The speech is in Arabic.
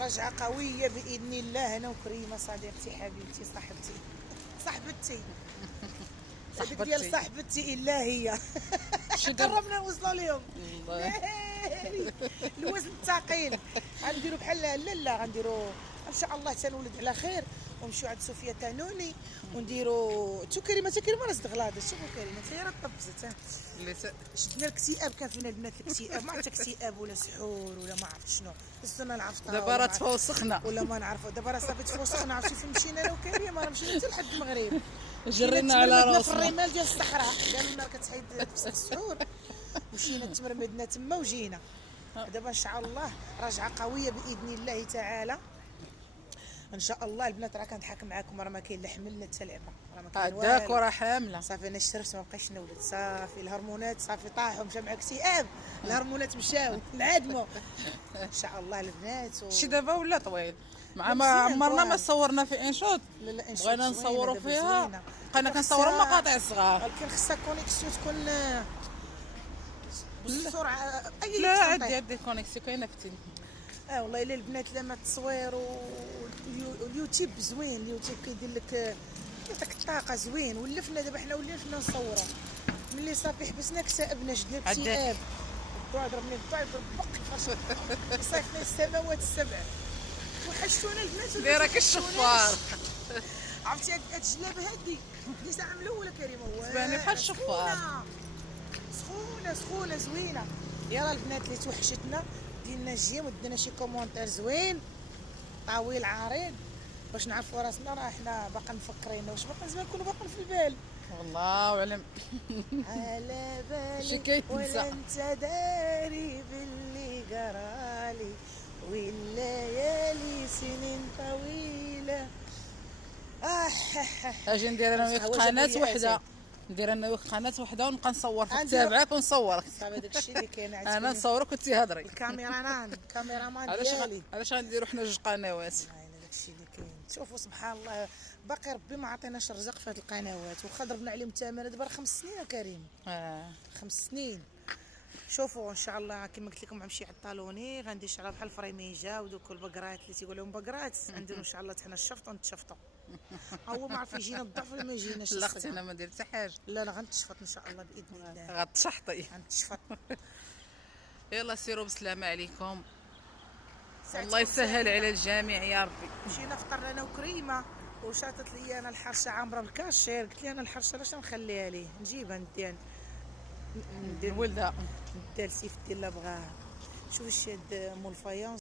رجعة قوية بإذن الله. أنا وكريمة صديقتي حبيبتي صاحبتي هذيك ديال صاحبتي إلا هي. قربنا نوصلوا اليوم. الوزن الثقيل غنديروا بحال لا غنديروا ان شاء الله تنولد على خير ونمشيو عند سفية تانوني ونديروا كريمه راه زد غلاضه. شوفوا كريمه انت راه طبزت شدنا الاكتئاب. كان فينا البنات الاكتئاب، ما عرفت اكتئاب ولا سحور ولا ما عرفت شنو. السنه العفطه دابا راه تفوسخنا ولا ما نعرفوا. دابا راه صافي تفوسخنا. عرفتي فين مشينا انا وكريمه؟ راه مشينا حتى لحد المغرب، جرينا على في راسنا الرمال ديال الصحراء. قالوا لنا كتحيد تفسخ السحور. مشينا تمرمدنا تما وجينا. دابا ان شاء الله رجعه قويه باذن الله تعالى. ان شاء الله البنات راه كنضحك معاكم، راه ما كاين لا حمل لا حتى لعبه، راه ما كاين والو. هداك وراه حامله صافي انا شرفت ما بقيتش نولد. صافي الهرمونات صافي طاحوا، مشى مع اكتئاب الهرمونات مشاو انعدموا. ان شاء الله البنات شي دابا ولا طويل مع ما عمرنا ما صورنا في انشوط. لا بغينا نصوروا فيها، بقينا كنصوروا مقاطع صغار، ولكن خصها كونيكسيون تكون بالسرعه. اي لا عندي كونيكسيون كاينه في التليفون. والله الا البنات لما التصوير واليوتيوب زوين. اليوتيوب كيدير لك يعطيك الطاقه زوين. ولفنا دابا حنا ولفنا نصوروا ملي صافي حبسنا اكتئبنا شدنا اكتئاب. الضوء ضربني الضوء بق صيفنا السماوات السبع وحشتونا البنات. دايره كالشفار. عرفتي هاد الجلابه هادي دي ساعه من الاول كريمه تباني بحال الشفار. سخونه زوينه. يلا البنات اللي توحشتنا دينا الجيم ودنا شي كومونتير زوين طويل عريض باش نعرفوا راسنا. راه حنا باقا مفكرين واش باقا زمان نكونوا باقا في البال. والله اعلم. على بالي ولا انت داري باللي قرالي والليالي سنين طويله. اجي ندير انا وياك قناه وحده، ندير انا وياك قناه وحده ونبقى نصور فيك، نتابعك ونصورك. صافي داكشي اللي كاين. انا نصورك وانت هضري. الكاميرامان ديالي. علاش غنديروا حنا جوج قنوات؟ داكشي اللي كاين. شوفوا سبحان الله باقي ربي ما عطيناش الرزق في هاد القنوات، واخا ضربنا عليهم الثمن. دابا 5 سنين كريم. 5 سنين. شوفوا ان شاء الله كما قلت لكم غنمشي على الطالوني غندير شعره بحال الفريميجه ودوك البقرات اللي تيقول لهم بقرات. نديرو ان شاء الله حنا الشفط ونتشفطوا. هو ما عرف يجينا الضعف ولا ما يجيناش. لا اختي انا ما ندير حتى حاجه. لا غنتشفط ان شاء الله باذن الله. غتشحطي. غنتشفط. يلا سيروا بسلامه عليكم. الله يسهل على الجميع يا ربي. مشينا فطرنا انا وكريمه وشاطت لي انا الحرشه عامره بالكاشير. قلت لي انا الحرشه علاش نخليها ليه نجيبها ندير ولدها ندير سيف ديال لا بغاها. شوف الشاد مول الفايونس